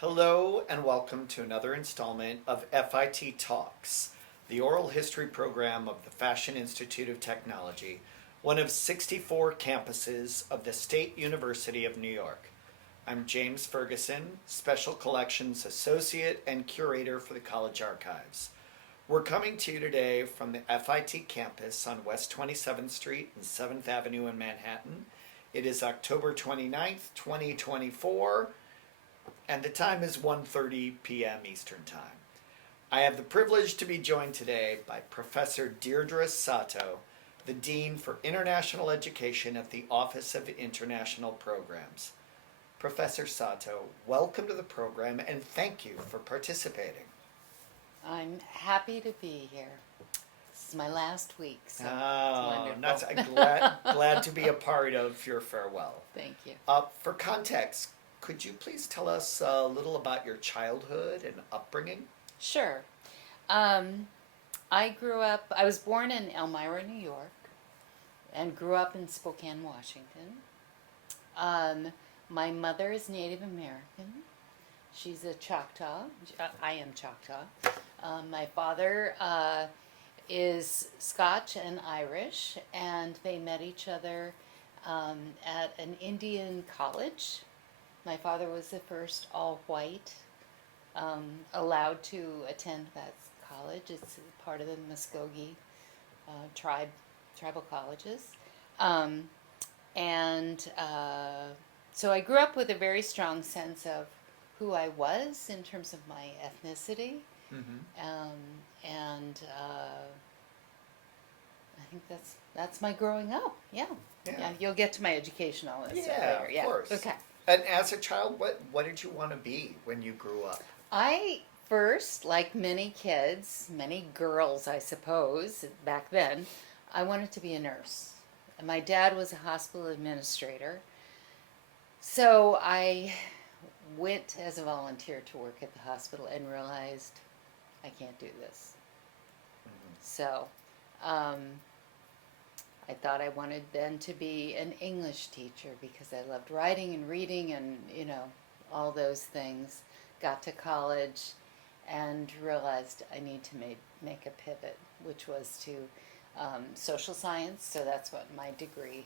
Hello and welcome to another installment of FIT Talks, the oral history program of the Fashion Institute of Technology, one of 64 campuses of the State University of New York. I'm James Ferguson, Special Collections Associate and Curator for the College Archives. We're coming to you today from the FIT campus on West 27th Street and 7th Avenue in Manhattan. It is October 29th, 2024, and the time is 1:30 p.m. Eastern Time. I have the privilege to be joined today by Professor Deirdre Sato, the Dean for International Education at the Office of International Programs. Professor Sato, welcome to the program and thank you for participating. I'm happy to be here. This is my last week, so I'm it's wonderful. glad to be a part of your farewell. Thank you. For context, could you please tell us a little about your childhood and upbringing? Sure. I was born in Elmira, New York, and grew up in Spokane, Washington. My mother is Native American. She's a Choctaw. I am Choctaw. My father is Scotch and Irish, and they met each other at an Indian college. My father was the first all-white allowed to attend that college. It's part of the Muskogee tribal colleges. So I grew up with a very strong sense of who I was in terms of my ethnicity. Mm-hmm. I think that's my growing up. Yeah. You'll get to my educational later. Of course. Okay. And as a child, what did you want to be when you grew up? I first, like many kids, many girls, I suppose, back then, I wanted to be a nurse. And my dad was a hospital administrator. So I went as a volunteer to work at the hospital and realized I can't do this. Mm-hmm. So I thought I wanted then to be an English teacher because I loved writing and reading and, all those things. Got to college and realized I need to make a pivot, which was to social science. So that's what my degree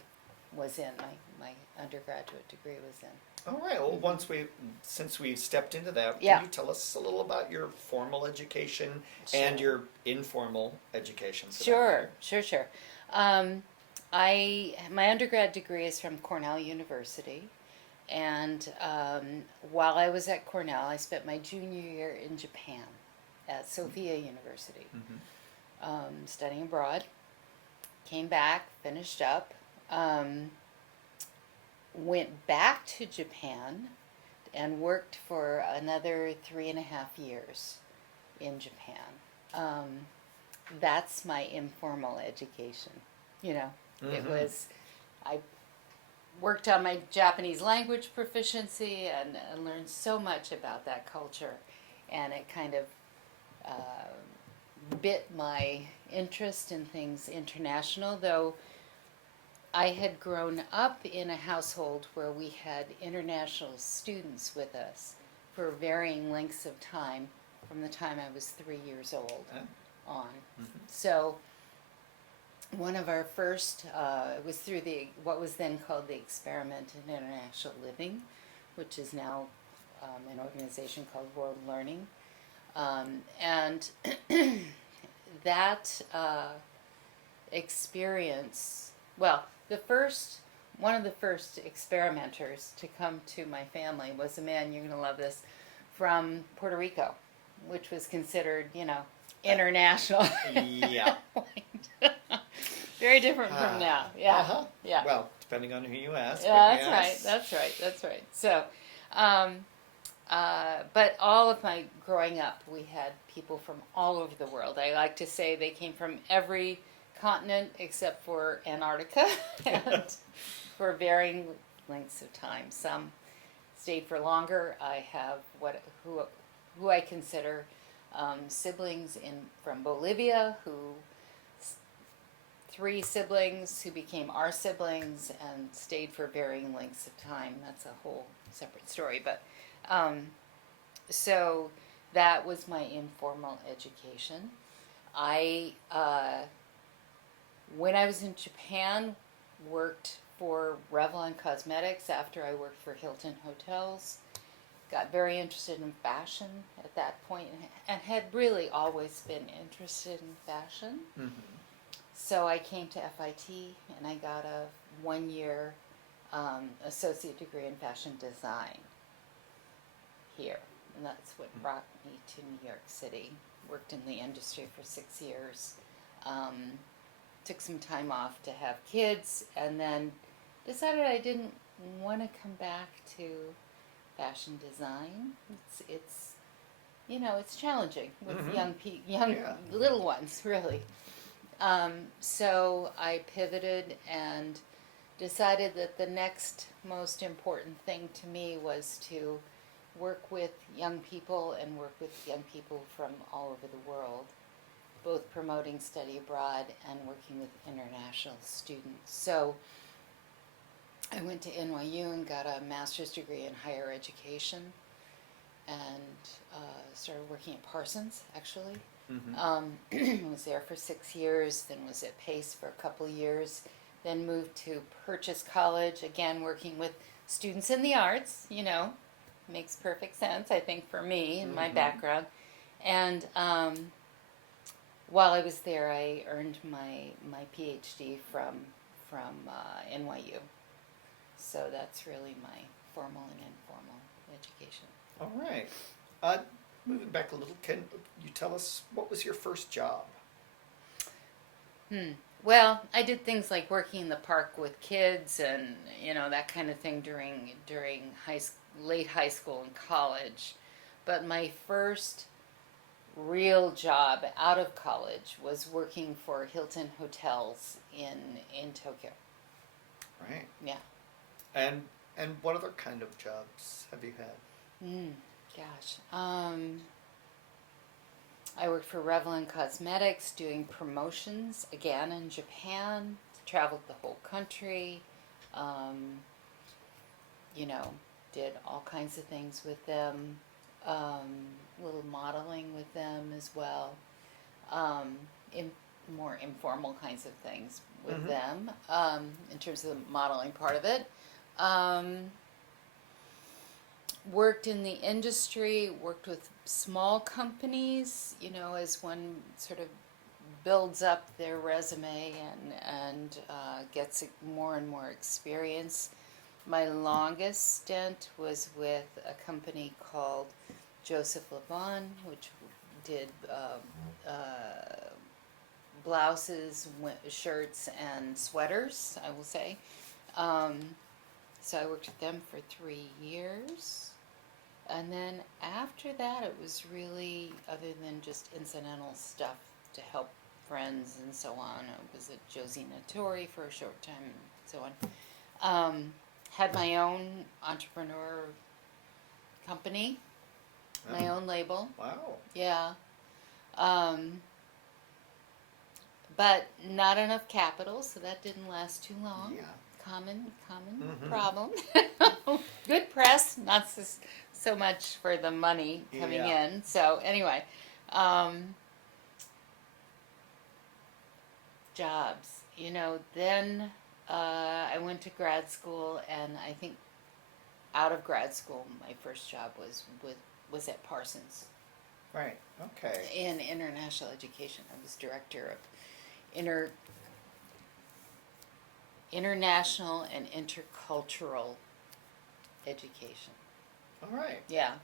was in. My undergraduate degree was in. All right. Well, since we've stepped into that, Yeah. can you tell us a little about your formal education and your informal education? Sure. My undergrad degree is from Cornell University, and while I was at Cornell, I spent my junior year in Japan at Sophia University, studying abroad. Came back, finished up, went back to Japan, and worked for another 3.5 years in Japan. That's my informal education, Mm-hmm. It was, I worked on my Japanese language proficiency and learned so much about that culture, and it kind of bit my interest in things international, though I had grown up in a household where we had international students with us for varying lengths of time from the time I was 3 years old on. Mm-hmm. So one of our first, it was through what was then called the Experiment in International Living, which is now an organization called World Learning. And that experience, one of the first experimenters to come to my family was a man, you're going to love this, from Puerto Rico, which was considered, international. Yeah. Very different from now. Yeah. Uh-huh. Yeah. Well, depending on who you ask. Yeah, Yes. That's right. So, but all of my growing up, we had people from all over the world. I like to say they came from every continent except for Antarctica, and for varying lengths of time. Some stayed for longer. I have who I consider siblings from Bolivia, 3 siblings who became our siblings and stayed for varying lengths of time. That's a whole separate story. But So that was my informal education. I, when I was in Japan, worked for Revlon Cosmetics after I worked for Hilton Hotels. Got very interested in fashion at that point and had really always been interested in fashion. Mm-hmm. So I came to FIT and I got a 1 year associate degree in fashion design here. And that's what brought me to New York City. Worked in the industry for 6 years. Took some time off to have kids and then decided I didn't want to come back to fashion design. It's it's challenging with Mhm. young Yeah. little ones, really. So I pivoted and decided that the next most important thing to me was to work with young people and work with young people from all over the world, both promoting study abroad and working with international students. So I went to NYU and got a master's degree in higher education and started working at Parsons, actually. Mm-hmm. Was there for 6 years, then was at Pace for a couple of years, then moved to Purchase College, again working with students in the arts, makes perfect sense, I think, for me and my Mm-hmm. background. And while I was there, I earned my PhD from NYU. So that's really my formal and informal education. All right. Moving back a little, can you tell us what was your first job? Well, I did things like working in the park with kids and that kind of thing during late high school and college. But my first real job out of college was working for Hilton Hotels in Tokyo. Right. Yeah. And what other kind of jobs have you had? Gosh. I worked for Revlon Cosmetics doing promotions again in Japan. Traveled the whole country. Did all kinds of things with them. Little modeling with them as well. In more informal kinds of things with Mhm. them in terms of the modeling part of it. Worked in the industry, worked with small companies, as one sort of builds up their resume and gets more and more experience. My longest stint was with a company called Joseph LeBon, which did blouses, shirts, and sweaters, I will say. So I worked with them for 3 years. And then after that, it was really, other than just incidental stuff to help friends and so on, I was at Josie Nattori for a short time and so on. Had my own entrepreneur company, my own label. Wow. Yeah. But not enough capital, so that didn't last too long. Yeah. Common Mhm. problem. Good press, not so much for the money coming Yeah. in. So anyway, jobs. Then I went to grad school, and I think out of grad school, my first job was at Parsons Right. Okay. in international education. I was director of international and intercultural education. All right. Yeah.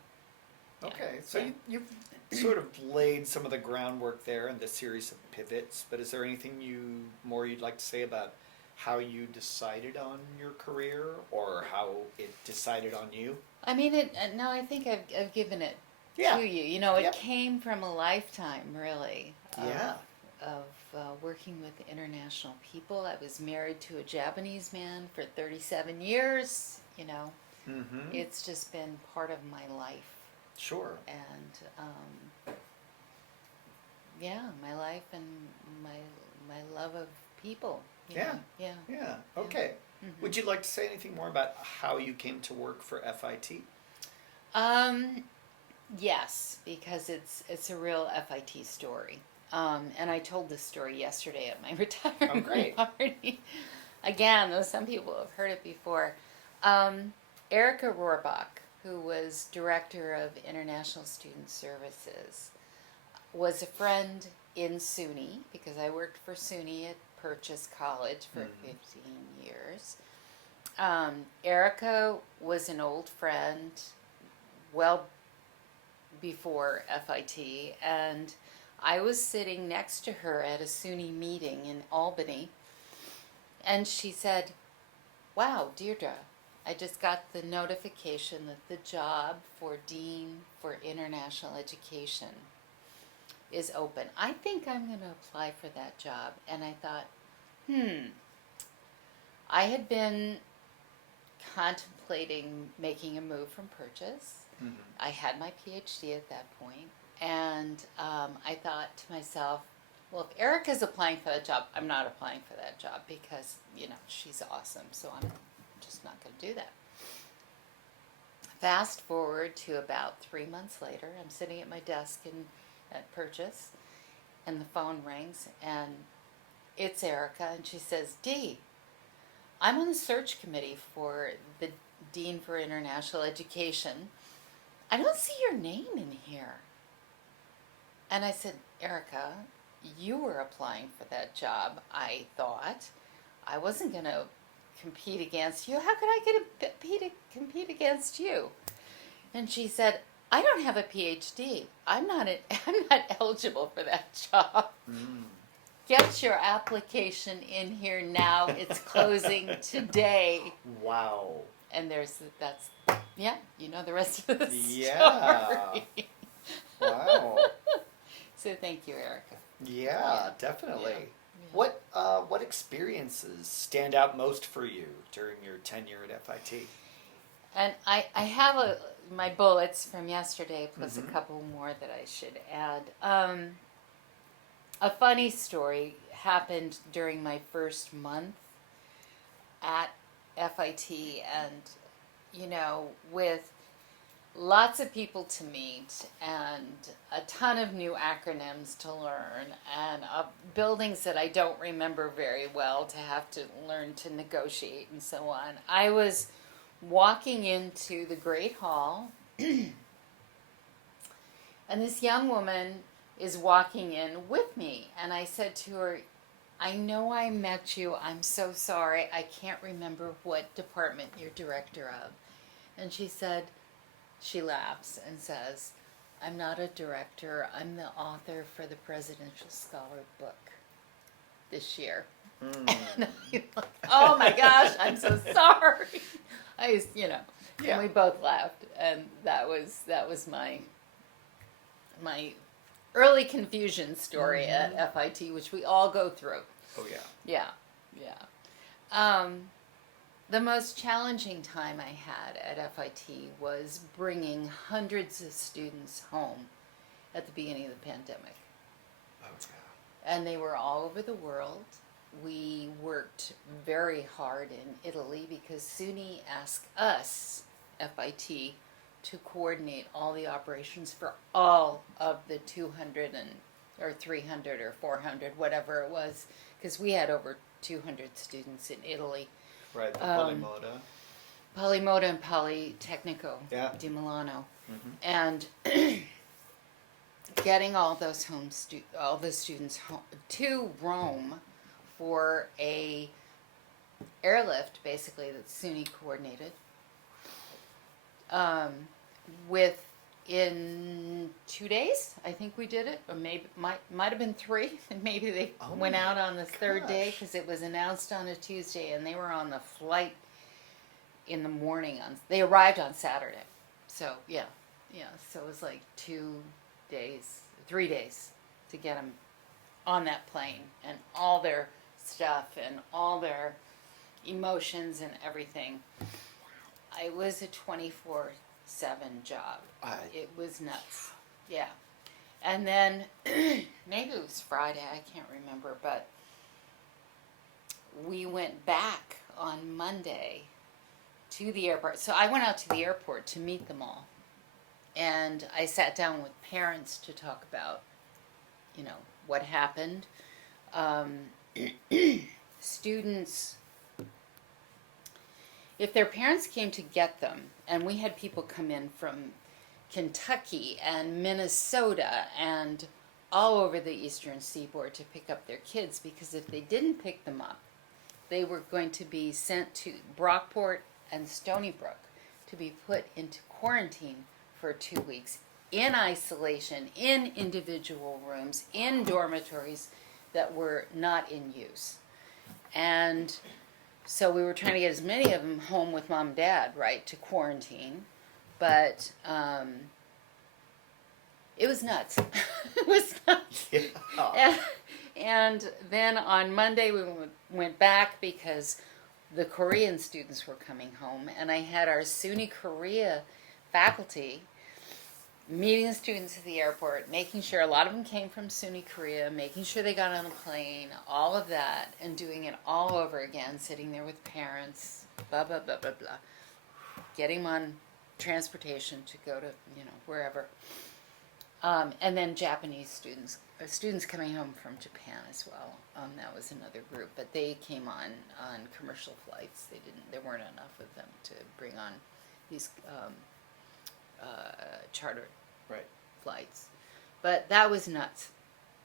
Okay. So Yeah. you've sort of laid some of the groundwork there in the series of pivots, but is there anything you'd like to say about how you decided on your career or how it decided on you? I mean, no, I think I've given it Yeah. to you. It Yep. came from a lifetime, really, Yeah. of working with international people. I was married to a Japanese man for 37 years. Mm-hmm. It's just been part of my life. Sure. And yeah, my life and my love of people. Yeah. Yeah. Yeah. Okay. Mhm. Would you like to say anything more about how you came to work for FIT? Yes, because it's a real FIT story. And I told this story yesterday at my Oh, great. retirement party. Again, though some people have heard it before. Erica Rohrbach, who was director of International Student Services, was a friend in SUNY because I worked for SUNY at Purchase College for 15 years. Erica was an old friend, well before FIT, and I was sitting next to her at a SUNY meeting in Albany, and she said, "Wow, Deirdre, I just got the notification that the job for Dean for International Education is open. I think I'm going to apply for that job." And I thought, I had been contemplating making a move from Purchase. Mm-hmm. I had my PhD at that point, and I thought to myself, well, if Erica's applying for that job, I'm not applying for that job because, she's awesome, so I'm just not going to do that. Fast forward to about 3 months later, I'm sitting at my desk at Purchase, and the phone rings, and it's Erica, and she says, "Dee, I'm on the search committee for the Dean for International Education. I don't see your name in here." And I said, "Erica, you were applying for that job, I thought. I wasn't going to compete against you. How could I compete against you?" And she said, "I don't have a PhD. I'm not eligible for that job. Get your application in here now. It's closing today." Wow. And you know the rest of the Yeah. story. Wow. So thank you, Erica. Yeah, definitely. Yeah. What experiences stand out most for you during your tenure at FIT? And I have my bullets from yesterday plus Mm-hmm. a couple more that I should add. A funny story happened during my first month at FIT, and with lots of people to meet and a ton of new acronyms to learn and buildings that I don't remember very well to have to learn to negotiate and so on. I was walking into the Great Hall, and this young woman is walking in with me, and I said to her, "I know I met you. I'm so sorry. I can't remember what department you're director of." And she laughs and says, "I'm not a director. I'm the author for the Presidential Scholar book this year." And I'm like, "Oh my gosh, I'm so sorry." Yeah. And we both laughed, and that was my early confusion story at FIT, which we all go through. Oh, yeah. Yeah. The most challenging time I had at FIT was bringing hundreds of students home at the beginning of the pandemic. Oh, yeah. And they were all over the world. We worked very hard in Italy because SUNY asked us, FIT, to coordinate all the operations for all of the 200 or 300 or 400, whatever it was, because we had over 200 students in Italy. Right, the Polymoda. Polymota and Polytecnico di Milano. Mm-hmm. And getting all the students home to Rome for a airlift, basically, that SUNY coordinated. Within 2 days, I think we did it, or maybe might have been 3. And maybe they went out on the third day because it was announced on a Tuesday, and they were on the flight in the morning. They arrived on Saturday, so yeah. So it was like 3 days to get them on that plane, and all their stuff and all their emotions and everything. It was a 24/7 job. It was nuts. Yeah. And then maybe it was Friday, I can't remember, but we went back on Monday to the airport. So I went out to the airport to meet them all. and I sat down with parents to talk about, what happened. Students, if their parents came to get them, and we had people come in from Kentucky and Minnesota and all over the eastern seaboard to pick up their kids, because if they didn't pick them up, they were going to be sent to Brockport and Stony Brook to be put into quarantine for 2 weeks in isolation, in individual rooms, in dormitories that were not in use. And so we were trying to get as many of them home with mom and dad, right, to quarantine. But it was nuts. It was nuts. Yeah. And then on Monday we went back because the Korean students were coming home, and I had our SUNY Korea faculty meeting the students at the airport, making sure a lot of them came from SUNY Korea, making sure they got on a plane, all of that, and doing it all over again, sitting there with parents, blah, blah, blah, blah, blah, getting them on transportation to go to, wherever. And then Japanese students coming home from Japan as well. That was another group, but they came on commercial flights. There weren't enough of them to bring on these charter Right. flights. But that was nuts.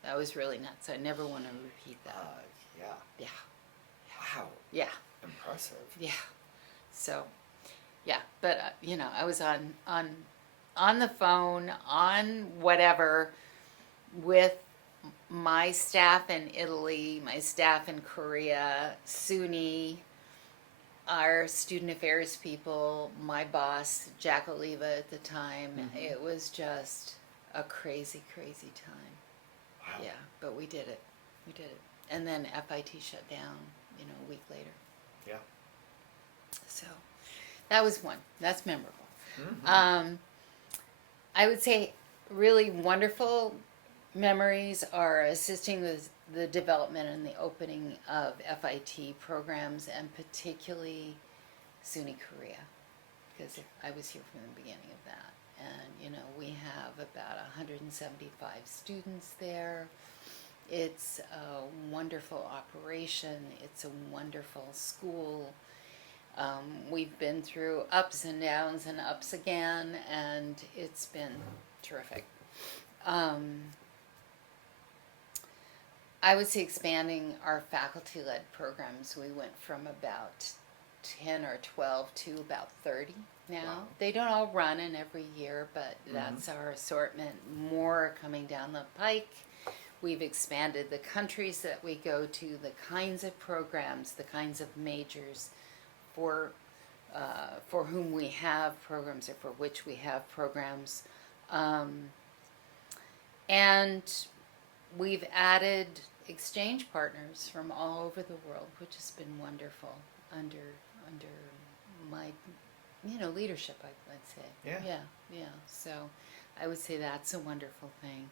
That was really nuts. I never want to repeat that. Yeah. Yeah. Wow. Yeah. Impressive. Yeah. So, yeah. But I was on the phone, on whatever, with my staff in Italy, my staff in Korea, SUNY, our student affairs people, my boss, Jack Oliva at the time. Mm-hmm. It was just a crazy, crazy time. Wow. Yeah, but we did it. We did it. And then FIT shut down, a week later. Yeah. So that was one. That's memorable. Mm-hmm. I would say really wonderful memories are assisting with the development and the opening of FIT programs, and particularly SUNY Korea, because I was here from the beginning of that. And, we have about 175 students there. It's a wonderful operation. It's a wonderful school. We've been through ups and downs and ups again, and it's been terrific. I would say expanding our faculty-led programs. We went from about 10 or 12 to about 30 now. Wow. They don't all run in every year, but that's our assortment. More coming down the pike. We've expanded the countries that we go to, the kinds of programs, the kinds of majors for whom we have programs or for which we have programs. And we've added exchange partners from all over the world, which has been wonderful under my leadership, I'd say. Yeah. So I would say that's a wonderful thing.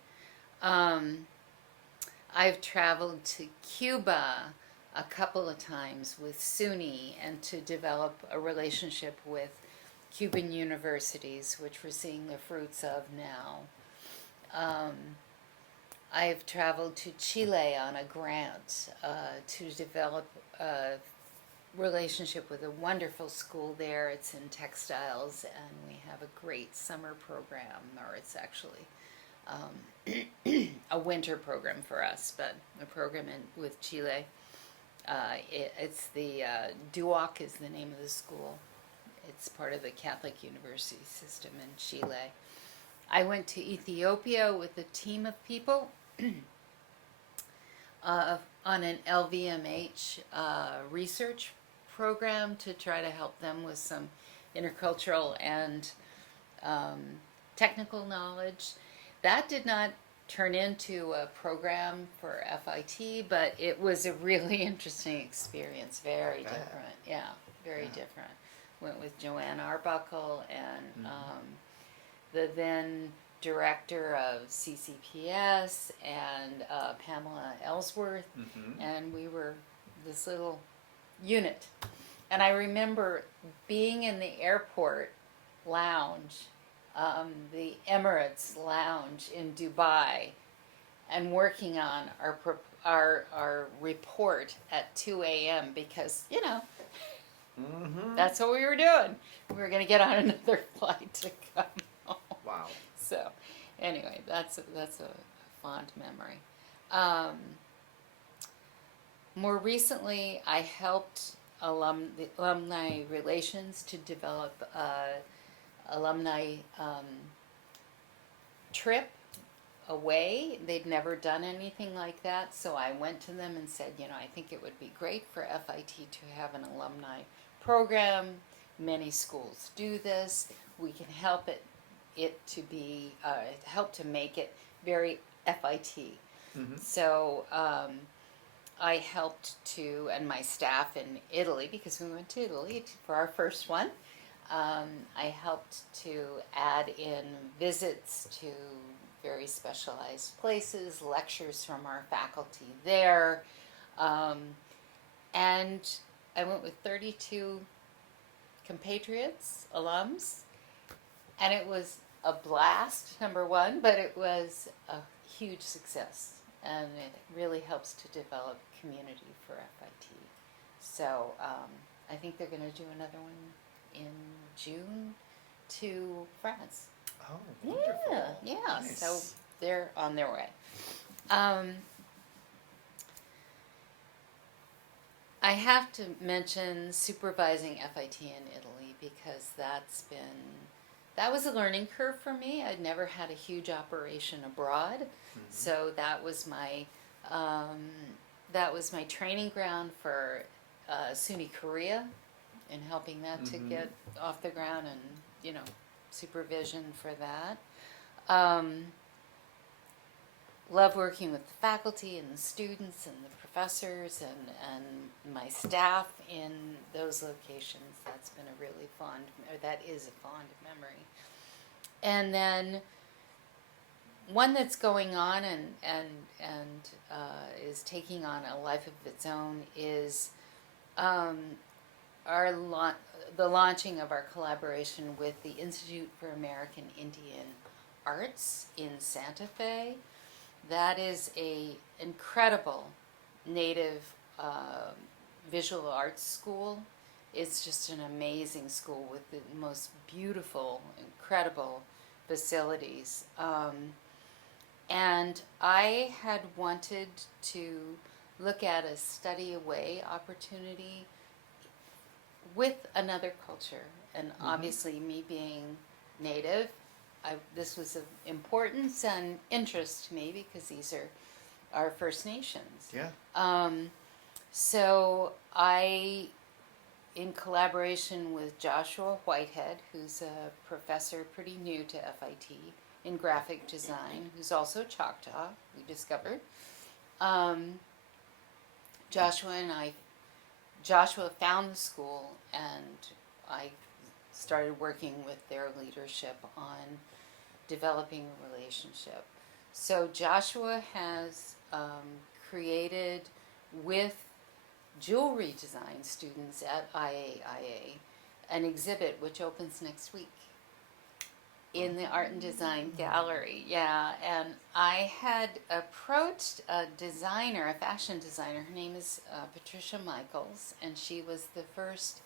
I've traveled to Cuba a couple of times with SUNY and to develop a relationship with Cuban universities, which we're seeing the fruits of now. I've traveled to Chile on a grant to develop a relationship with a wonderful school there. It's in textiles, and we have a great summer program, or it's actually a winter program for us, but a program with Chile. It's the DUOC is the name of the school. It's part of the Catholic University system in Chile. I went to Ethiopia with a team of people on an LVMH research program to try to help them with some intercultural and technical knowledge. That did not turn into a program for FIT, but it was a really interesting experience. Very different. Yeah, very different. Went with Joanne Arbuckle and the then director of CCPS and Pamela Ellsworth, and we were this little unit. And I remember being in the airport lounge the Emirates Lounge in Dubai and working on our report at 2 a.m. because, that's what we were doing. We were going to get on another flight to come home. Wow. So, anyway, that's a fond memory. More recently, I helped the alumni relations to develop alumni trip away. They'd never done anything like that, so I went to them and said, I think it would be great for FIT to have an alumni program. Many schools do this. We can help it to be help to make it very FIT. Mm-hmm. So I helped and my staff in Italy, because we went to Italy for our first one. I helped to add in visits to very specialized places, lectures from our faculty there, and I went with 32 compatriots, alums, and it was a blast, number one, but it was a huge success, and it really helps to develop community for FIT. So I think they're going to do another one in June to France. Oh, wonderful. Yeah. Nice. So they're on their way. I have to mention supervising FIT in Italy, because that was a learning curve for me. I'd never had a huge operation abroad, so that was my training ground for SUNY Korea, and helping that to get off the ground, and supervision for that. Love working with the faculty and the students and the professors and my staff in those locations. That is a fond memory. And then one that's going on and is taking on a life of its own is the launching of our collaboration with the Institute for American Indian Arts in Santa Fe. That is a incredible native visual arts school. It's just an amazing school with the most beautiful, incredible facilities. And I had wanted to look at a study away opportunity with another culture, and obviously me being native, this was of importance and interest to me, because these are our First Nations. Yeah. So I, in collaboration with Joshua Whitehead, who's a professor pretty new to FIT in graphic design, who's also Choctaw, we discovered. Joshua found the school, and I started working with their leadership on developing a relationship. So Joshua has created, with jewelry design students at IAIA, an exhibit which opens next week in the Art and Design Gallery. Yeah, and I had approached a fashion designer. Her name is Patricia Michaels, and she was the first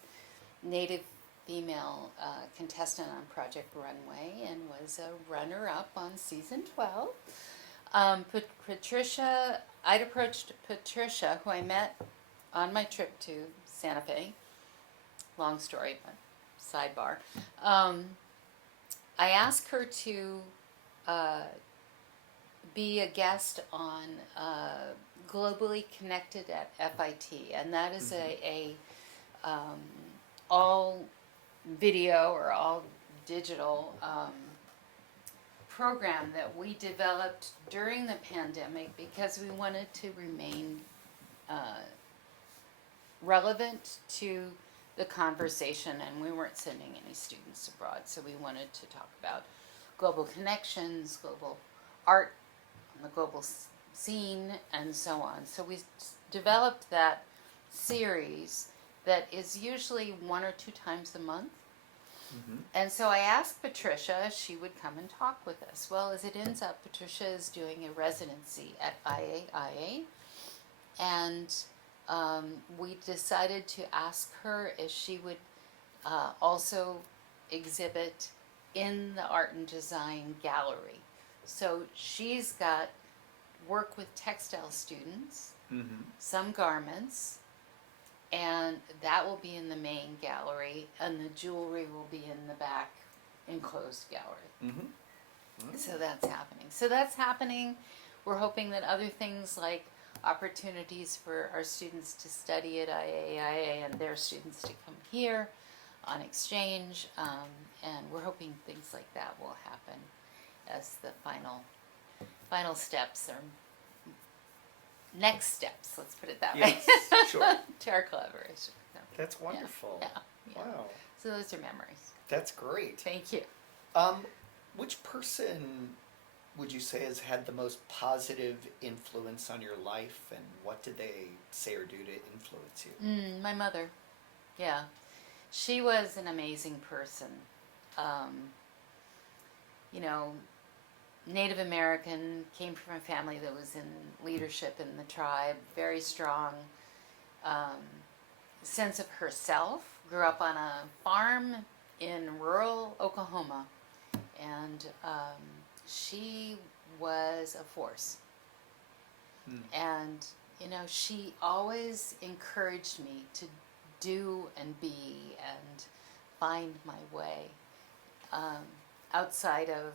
Native female contestant on Project Runway, and was a runner-up on season 12. I'd approached Patricia, who I met on my trip to Santa Fe. Long story, but sidebar. I asked her to be a guest on Globally Connected at FIT, and that is a all video or all digital program that we developed during the pandemic, because we wanted to remain relevant to the conversation, and we weren't sending any students abroad, so we wanted to talk about global connections, global art on the global scene, and so on. So we developed that series that is usually 1 or 2 times a month, And so I asked Patricia if she would come and talk with us. Well, as it ends up, Patricia is doing a residency at IAIA, and we decided to ask her if she would also exhibit in the art and design gallery. So she's got work with textile students, some garments, and that will be in the main gallery, and the jewelry will be in the back enclosed gallery. So that's happening. We're hoping that other things like opportunities for our students to study at IAIA and their students to come here on exchange, and we're hoping things like that will happen as the final steps or next steps, let's put it that way, Yes, sure. to our collaboration. So, That's wonderful. yeah. Wow. So those are memories. That's great. Thank you. Which person would you say has had the most positive influence on your life, and what did they say or do to influence you? My mother. Yeah. She was an amazing person. You know, Native American, came from a family that was in leadership in the tribe, very strong sense of herself, grew up on a farm in rural Oklahoma, and she was a force. And, you know, she always encouraged me to do and be and find my way outside of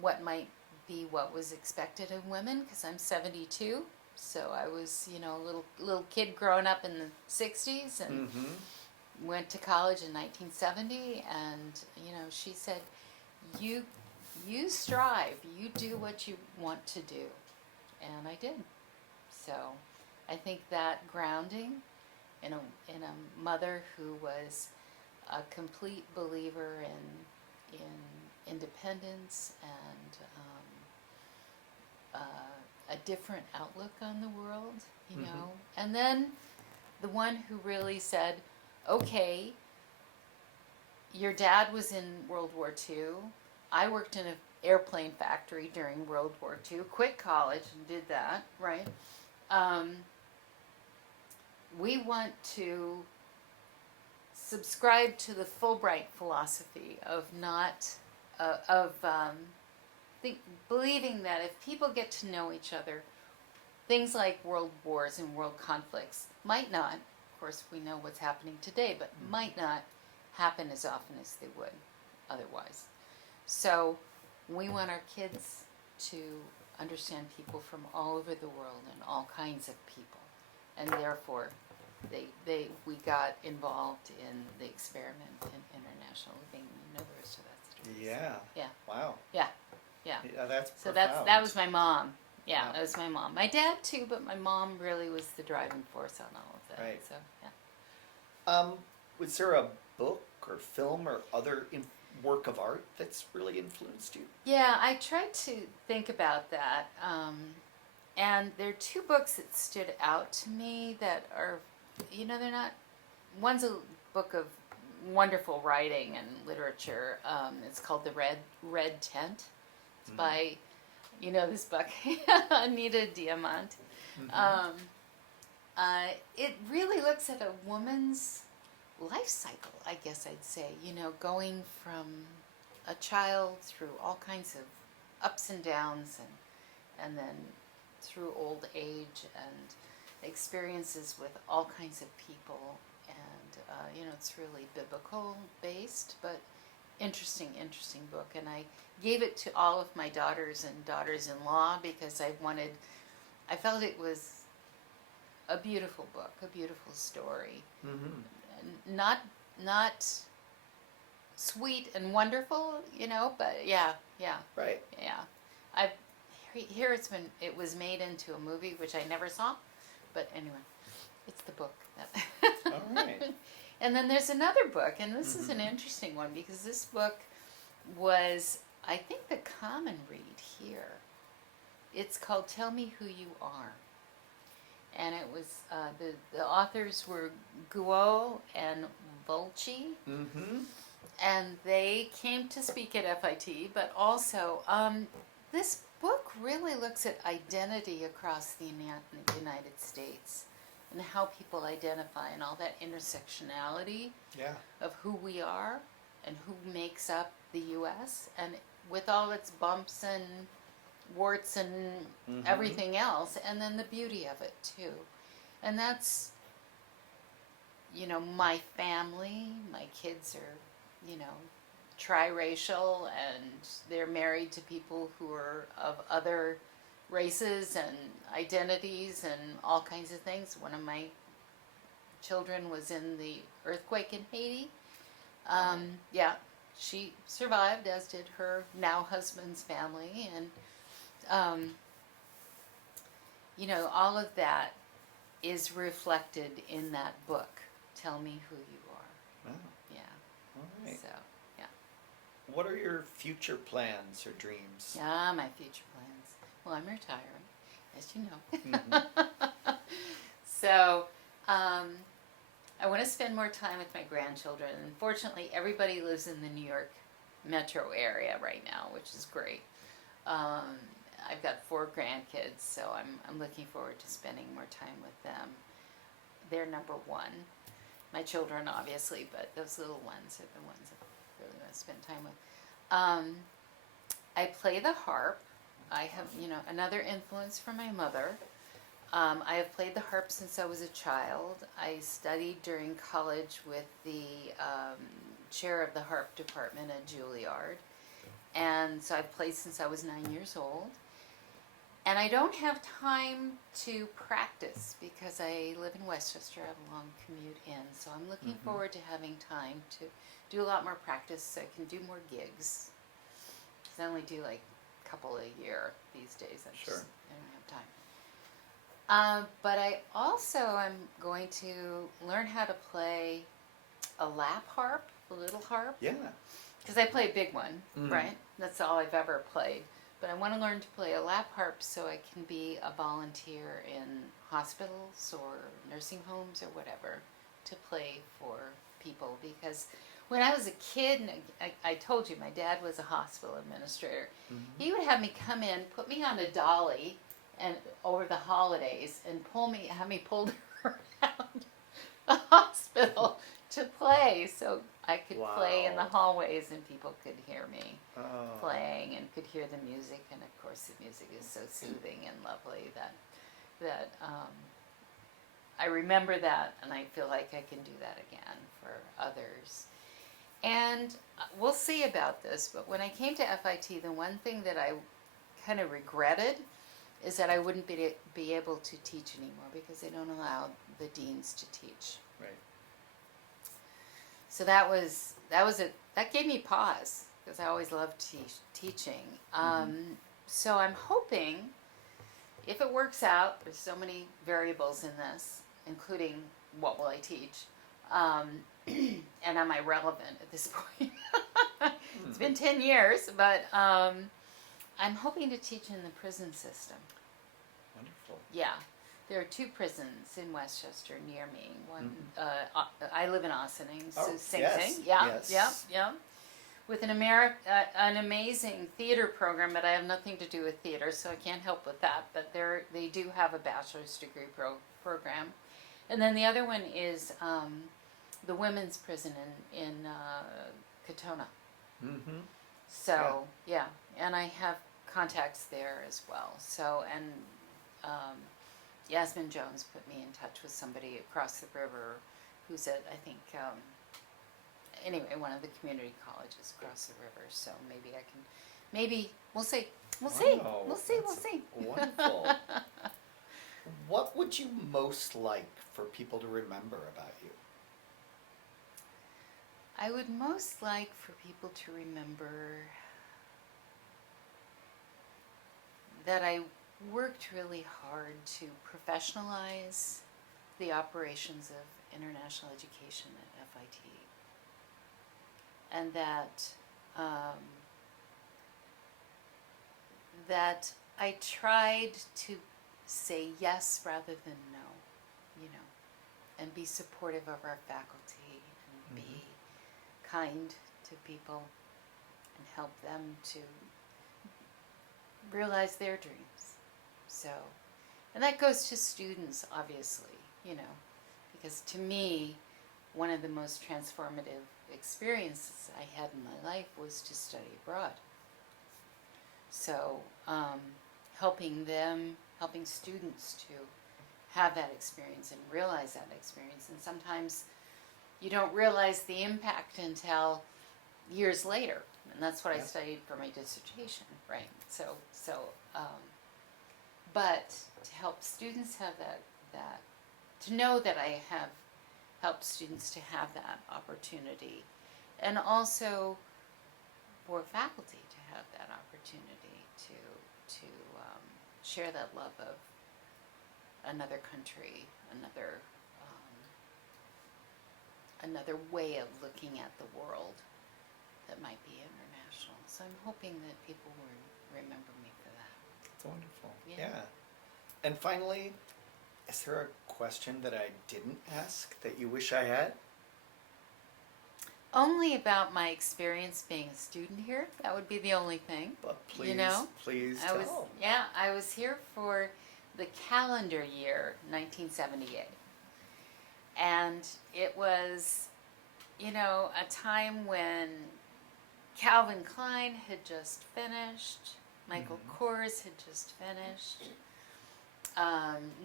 what might be what was expected of women, because I'm 72, so I was, you know, a little kid growing up in the 60s and went to college in 1970, and, you know, she said, you strive, you do what you want to do, and I did. So I think that grounding in a mother who was a complete believer in independence and a different outlook on the world, you know. And then the one who really said, okay, your dad was in World War II. I worked in an airplane factory during World War II, quit college and did that, right? We want to subscribe to the Fulbright philosophy of believing that if people get to know each other, things like world wars and world conflicts might not, of course we know what's happening today, but might not happen as often as they would otherwise. So we want our kids to understand people from all over the world and all kinds of people, and therefore we got involved in the experiment in international living. You know the rest of that story. Yeah. Yeah. Wow. Yeah. That's So profound. that was my mom. Yeah, that was my mom. My dad too, but my mom really was the driving force on all of that. Right. So yeah. Was there a book or film or other work of art that's really influenced you? Yeah, I tried to think about that, and there are two books that stood out to me that are, you know, they're not. One's a book of wonderful writing and literature. It's called The Red Tent. It's by, you know, this book, Anita Diamant. It really looks at a woman's life cycle, I guess I'd say, you know, going from a child through all kinds of ups and downs and then through old age and experiences with all kinds of people, and you know, it's really biblical based, but interesting book. And I gave it to all of my daughters and daughters-in-law because I felt it was a beautiful book, a beautiful story. Not sweet and wonderful, you know, but yeah. Right. Yeah. It was made into a movie, which I never saw, but anyway, it's the book. All right. And then there's another book, and this is an interesting one because this book was, I think, the common read here. It's called Tell Me Who You Are. And it was, the authors were Guo and Volchi. and they came to speak at FIT, but also this book really looks at identity across the United States and how people identify and all that intersectionality Yeah. of who we are and who makes up the U.S. and with all its bumps and warts and everything else, and then the beauty of it too. And that's, you know, my family, my kids are, you know, triracial and they're married to people who are of other races and identities and all kinds of things. One of my children was in the earthquake in Haiti. Yeah, she survived, as did her now husband's family, and you know, all of that is reflected in that book. Tell me who you are. Wow. Yeah. All right. So, yeah. What are your future plans or dreams? Yeah, my future plans. Well, I'm retiring, as you know. Mhm. So, I want to spend more time with my grandchildren. Unfortunately, everybody lives in the New York metro area right now, which is great. I've got 4 grandkids, so I'm looking forward to spending more time with them. They're number 1. My children, obviously, but those little ones are the ones I really want to spend time with. I play the harp. I have, you know, another influence from my mother. I have played the harp since I was a child. I studied during college with the chair of the harp department at Juilliard. And so I've played since I was 9 years old. And I don't have time to practice because I live in Westchester. I have a long commute in. So I'm looking forward to having time to do a lot more practice so I can do more gigs. Because I only do like a couple a year these days. I Sure. I don't have time. But I also am going to learn how to play a lap harp, a little harp. Yeah. Because I play a big one, right? That's all I've ever played. But I want to learn to play a lap harp so I can be a volunteer in hospitals or nursing homes or whatever to play for people. Because when I was a kid, and I told you my dad was a hospital administrator, he would have me come in, put me on a dolly, and over the holidays, and have me pulled around the hospital to play, so I could play in the Wow. hallways and people could hear me Oh. playing and could hear the music. And of course, the music is so soothing and lovely that I remember that, and I feel like I can do that again for others. And we'll see about this, but when I came to FIT, the one thing that I kind of regretted is that I wouldn't be able to teach anymore because they don't allow the deans to teach. Right. So that gave me pause because I always loved teaching. So I'm hoping, if it works out, there's so many variables in this, including what will I teach, and am I relevant at this point? It's been 10 years, but I'm hoping to teach in the prison system. Wonderful. Yeah. There are 2 prisons in Westchester near me. One, I live in Ossining, so Oh, Sing yes, Sing. Yeah, yes. yeah. With an amazing theater program, but I have nothing to do with theater, so I can't help with that. But they do have a bachelor's degree program. And then the other one is the women's prison in Katona. Mm-hmm. So, yeah, and I have contacts there as well. So, and Yasmin Jones put me in touch with somebody across the river who's at, I think, anyway, one of the community colleges across the river. So maybe we'll see. We'll see. Wow, We'll see. We'll that's see. Wonderful. What would you most like for people to remember about you? I would most like for people to remember that I worked really hard to professionalize the operations of international education at FIT, and that I tried to say yes rather than no, you know, and be supportive of our faculty and be kind to people and help them to realize their dreams. So, and that goes to students, obviously, because to me, one of the most transformative experiences I had in my life was to study abroad. So, helping students to have that experience and realize that experience. And sometimes you don't realize the impact until years later. And that's what I studied for my dissertation, right? But to help students have that, to know that I have helped students to have that opportunity, and also for faculty to have that opportunity to share that love of another country, another way of looking at the world that might be international. So I'm hoping that people will remember me for that. It's wonderful. Yeah. Yeah. And finally, is there a question that I didn't ask that you wish I had? Only about my experience being a student here. That would be the only thing. But please, please I was here for the calendar year 1978. And it was, a time when Calvin Klein had just finished, Michael Kors had just finished.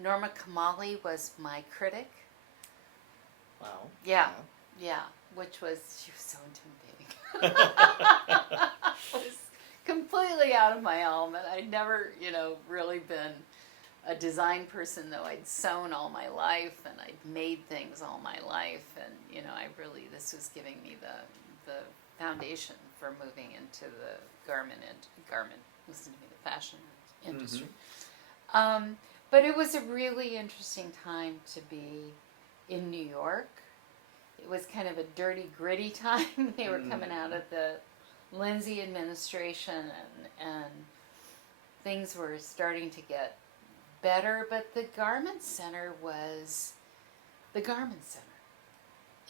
Norma Kamali was my critic. Wow. Yeah, which was, she was so intimidating. I was completely out of my element. I'd never, really been a design person, though I'd sewn all my life and I'd made things all my life, and this was giving me the foundation for moving into the the fashion industry. But it was a really interesting time to be in New York. It was kind of a dirty, gritty time. They were coming out of the Lindsay administration, and things were starting to get better, but the Garment Center was the Garment Center.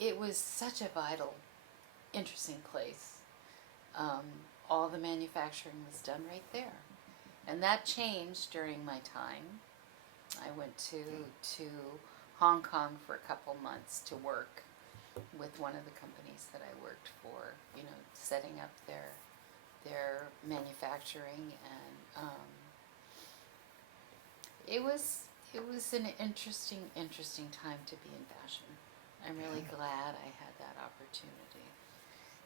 It was such a vital, interesting place. All the manufacturing was done right there. And that changed during my time. I went to Hong Kong for a couple months to work with one of the companies that I worked for, setting up their manufacturing, and it was an interesting time to be in fashion. I'm really glad I had that opportunity.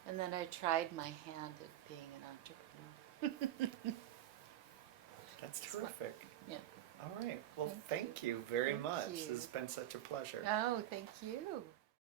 And then I tried my hand at being an entrepreneur. That's terrific. Yeah. All right. Well, thank you very Thank much. you. This has been such a pleasure. Oh, thank you.